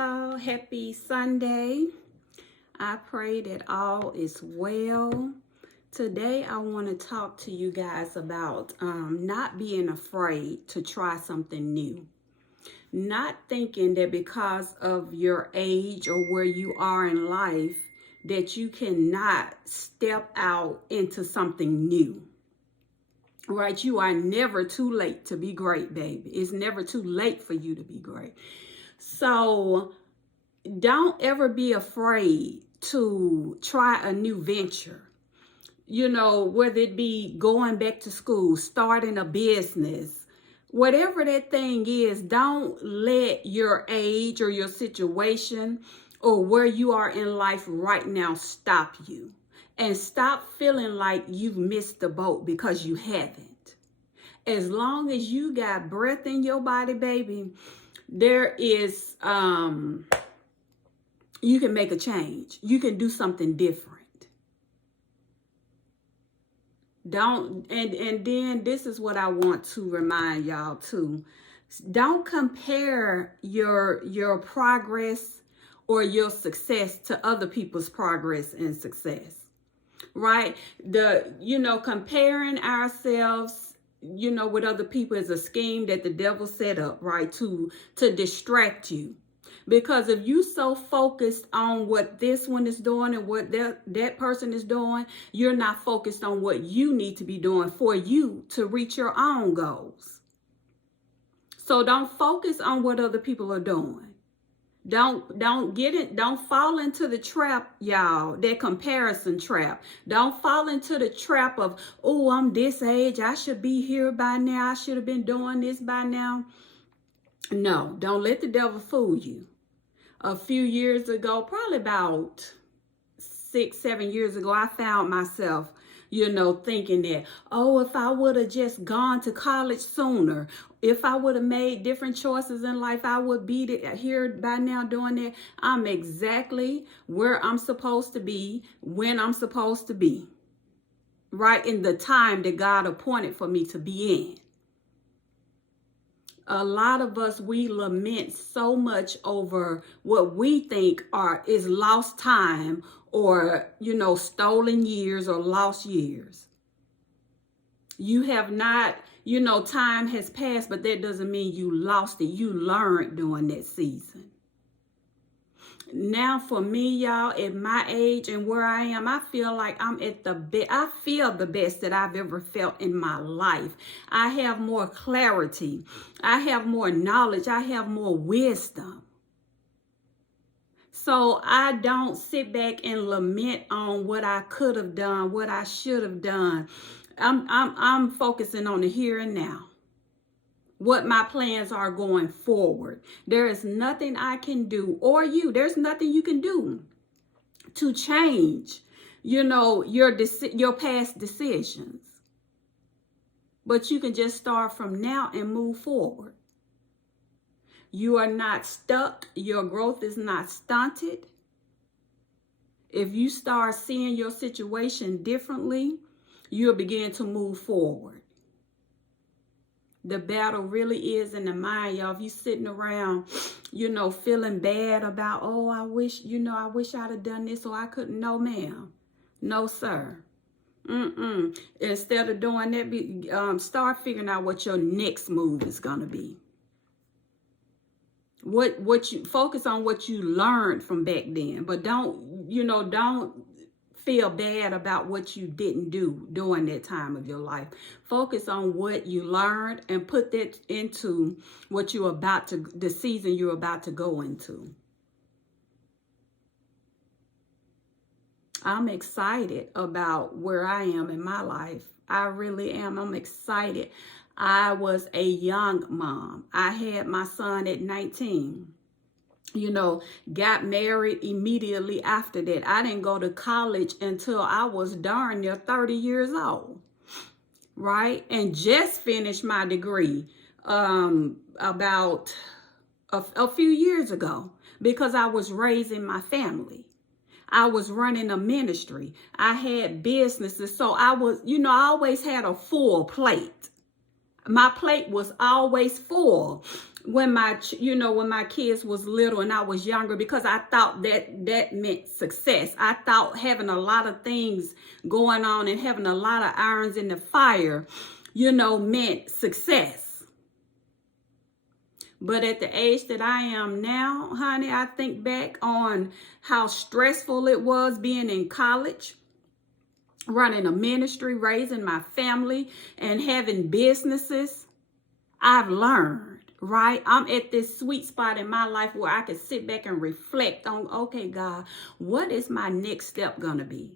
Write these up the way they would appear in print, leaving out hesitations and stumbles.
y'all. Happy Sunday. I pray that all is well. Today, I want to talk to you guys about not being afraid to try something new. Not thinking that because of your age or where you are in life, that you cannot step out into something new. Right? You are never too late to be great, baby. It's never too late for you to be great. So don't ever be afraid to try a new venture. You know, whether it be going back to school, starting a business, whatever that thing is, don't let your age or your situation or where you are in life right now stop you. And stop feeling like you've missed the boat because you haven't. As long as you got breath in your body, baby, there is, you can make a change. You can do something different. And then this is what I want to remind y'all too. Don't compare your progress or your success to other people's progress and success. Right? Comparing ourselves, with other people is a scheme that the devil set up, right? To distract you. Because if you so focused on what this one is doing and what that person is doing, you're not focused on what you need to be doing for you to reach your own goals. So don't focus on what other people are doing. Don't fall into the trap, y'all, that comparison trap. Don't fall into the trap of, oh, I'm this age, I should be here by now, I should have been doing this by now. No, don't let the devil fool you. A few years ago, probably about 6-7 years ago, I found myself, thinking that, oh, if I would have just gone to college sooner, if I would have made different choices in life, I would be here by now doing that. I'm exactly where I'm supposed to be, when I'm supposed to be, right in the time that God appointed for me to be in. A lot of us, we lament so much over what we think is lost time or, stolen years or lost years. You have not, time has passed, but that doesn't mean you lost it. You learned during that season. Now for me, y'all, at my age and where I am, I feel like I'm at the best. I feel the best that I've ever felt in my life. I have more clarity. I have more knowledge. I have more wisdom. So I don't sit back and lament on what I could have done, what I should have done. I'm focusing on the here and now. What my plans are going forward. There is nothing I can do, or there's nothing you can do to change, your past decisions. But you can just start from now and move forward. You are not stuck. Your growth is not stunted. If you start seeing your situation differently, you'll begin to move forward. The battle really is in the mind, y'all. If you sitting around, feeling bad about, oh, I wish I'd have done this or I couldn't. No, ma'am. No, sir. Instead of doing that, start figuring out what your next move is going to be. What you focus on what you learned from back then, but don't feel bad about what you didn't do during that time of your life. Focus on what you learned and put that into the season you're about to go into. I'm excited about where I am in my life. I really am. I'm excited. I was a young mom. I had my son at 19. Got married immediately after that. I didn't go to college until I was darn near 30 years old, right? And just finished my degree about a few years ago because I was raising my family. I was running a ministry. I had businesses. So I was, I always had a full plate. My plate was always full when my kids was little and I was younger, because I thought that meant success. I thought having a lot of things going on and having a lot of irons in the fire, meant success. But at the age that I am now, honey, I think back on how stressful it was being in college, running a ministry, raising my family, and having businesses. I've learned, right? I'm at this sweet spot in my life where I can sit back and reflect on, okay, God, what is my next step going to be?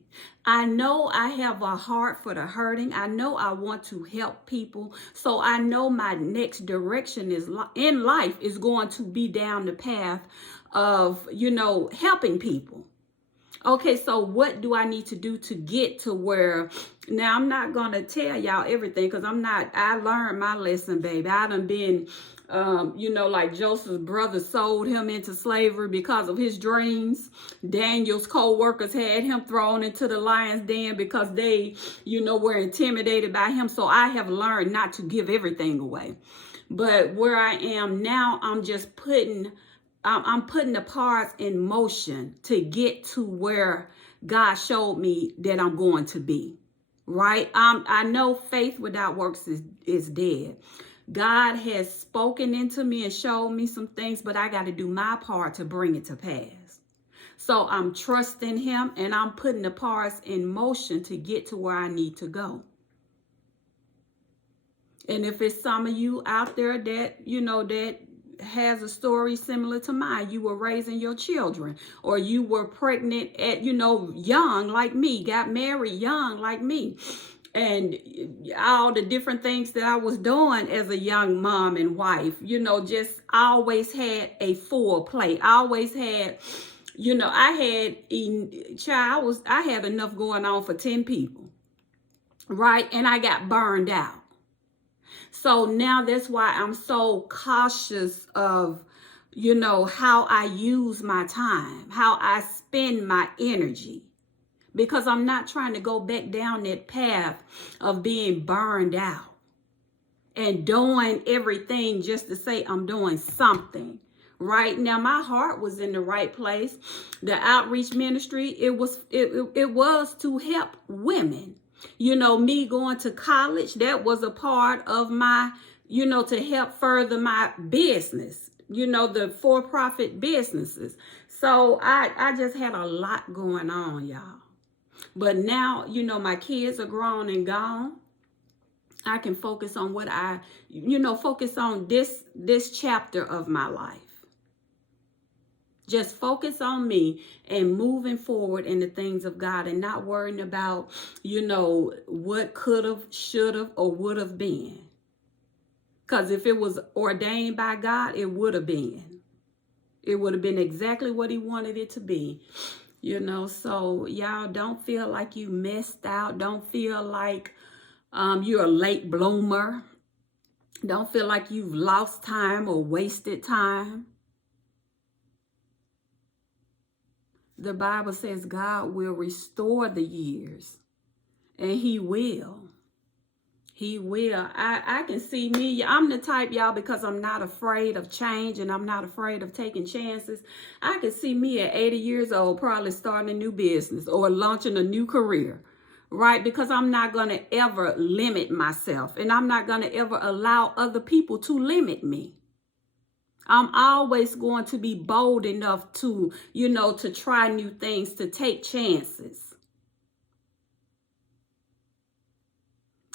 I know I have a heart for the hurting. I know I want to help people. So I know my next direction in life is going to be down the path of, helping people. Okay, so what do I need to do to get to where? Now, I'm not going to tell y'all everything, because I learned my lesson, baby. I done been, like Joseph's brother sold him into slavery because of his dreams. Daniel's co-workers had him thrown into the lion's den because they, were intimidated by him. So I have learned not to give everything away. But where I am now, I'm just putting the parts in motion to get to where God showed me that I'm going to be, right? I know faith without works is dead. God has spoken into me and showed me some things, but I got to do my part to bring it to pass. So I'm trusting him, and I'm putting the parts in motion to get to where I need to go. And if it's some of you out there that, that has a story similar to mine, you were raising your children, or you were pregnant at, young like me, got married young like me, and all the different things that I was doing as a young mom and wife, just always had a full plate. I always had, I had enough going on for 10 people, right? And I got burned out. So now that's why I'm so cautious of, how I use my time, how I spend my energy, because I'm not trying to go back down that path of being burned out and doing everything just to say I'm doing something. Right now, my heart was in the right place. The outreach ministry, it was to help women. Me going to college, that was a part of my, to help further my business, the for-profit businesses. So I just had a lot going on, y'all. But now, my kids are grown and gone. I can focus on focus on this chapter of my life. Just focus on me and moving forward in the things of God, and not worrying about, what could have, should have, or would have been. Because if it was ordained by God, it would have been. It would have been exactly what he wanted it to be. So y'all don't feel like you missed out. Don't feel like you're a late bloomer. Don't feel like you've lost time or wasted time. The Bible says God will restore the years, and he will. He will. I can see me. I'm the type, y'all, because I'm not afraid of change and I'm not afraid of taking chances. I can see me at 80 years old probably starting a new business or launching a new career, right? Because I'm not going to ever limit myself, and I'm not going to ever allow other people to limit me. I'm always going to be bold enough to, to try new things, to take chances.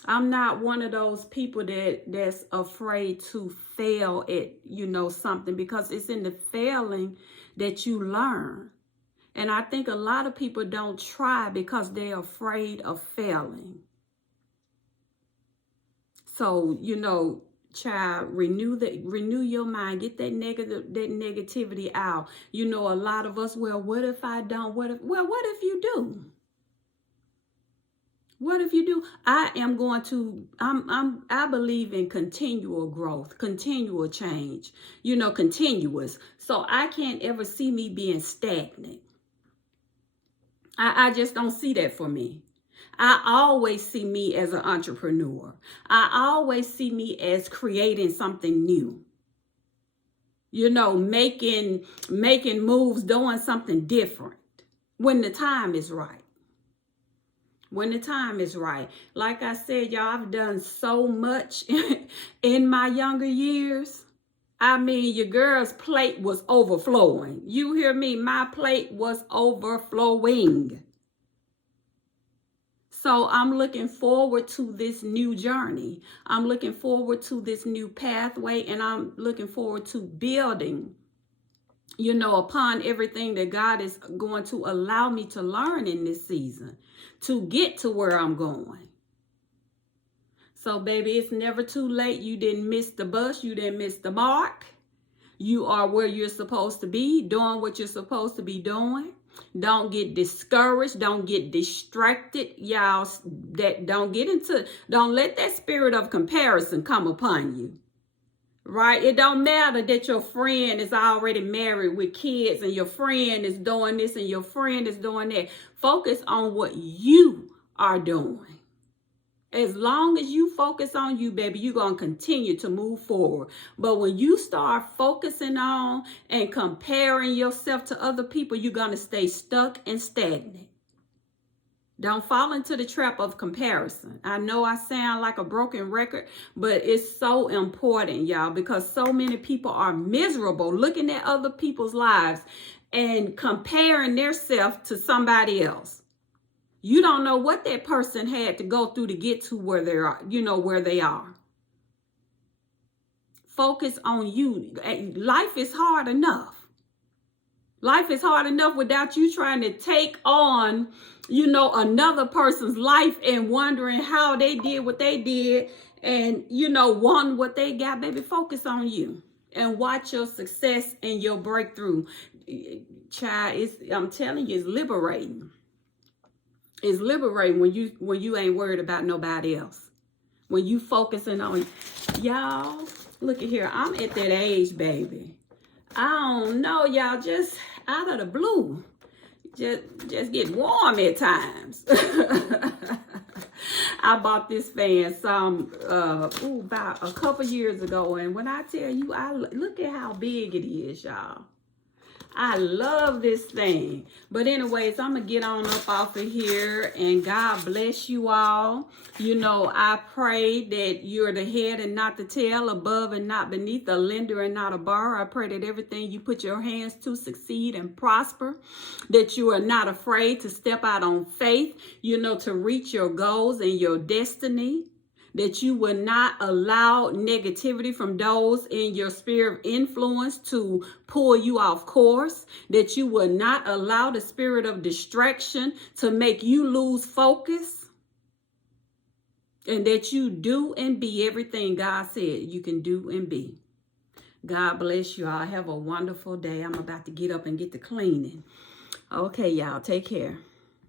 I'm not one of those people that's afraid to fail at, something, because it's in the failing that you learn. And I think a lot of people don't try because they're afraid of failing. So, child, renew your mind. Get that negativity out. A lot of us, well, what if I don't? What if you do? What if you do? I believe in continual growth, continual change, continuous. So I can't ever see me being stagnant. I just don't see that for me. I always see me as an entrepreneur. I always see me as creating something new. You know, making moves, doing something different when the time is right. When the time is right. Like I said, y'all, I've done so much in my younger years. I mean, your girl's plate was overflowing. You hear me? My plate was overflowing. So I'm looking forward to this new journey. I'm looking forward to this new pathway, and I'm looking forward to building, you know, upon everything that God is going to allow me to learn in this season to get to where I'm going. So, baby, it's never too late. You didn't miss the bus. You didn't miss the mark. You are where you're supposed to be, doing what you're supposed to be doing. Don't get discouraged. Don't get distracted. Y'all, don't let that spirit of comparison come upon you. Right? It don't matter that your friend is already married with kids and your friend is doing this and your friend is doing that. Focus on what you are doing. As long as you focus on you, baby, you're going to continue to move forward. But when you start focusing on and comparing yourself to other people, you're going to stay stuck and stagnant. Don't fall into the trap of comparison. I know I sound like a broken record, but it's so important, y'all, because so many people are miserable looking at other people's lives and comparing themselves to somebody else. You don't know what that person had to go through to get to where they are, you know, where they are. Focus on you. Life is hard enough. Life is hard enough without you trying to take on, you know, another person's life and wondering how they did what they did and, you know, wanting what they got. Baby, focus on you and watch your success and your breakthrough. Child, I'm telling you, it's liberating. It's liberating when you ain't worried about nobody else. When you focusing on y'all. Look at here. I'm at that age, baby. I don't know, y'all. Just out of the blue, just get warm at times. I bought this fan about a couple years ago, and when I tell you, look at how big it is, y'all. I love this thing. But anyways, I'm going to get on up off of here. And God bless you all. You know, I pray that you're the head and not the tail, above and not beneath, a lender and not a borrower. I pray that everything you put your hands to succeed and prosper. That you are not afraid to step out on faith, you know, to reach your goals and your destiny. That you will not allow negativity from those in your sphere of influence to pull you off course. That you will not allow the spirit of distraction to make you lose focus. And that you do and be everything God said you can do and be. God bless you all. Have a wonderful day. I'm about to get up and get to cleaning. Okay, y'all. Take care.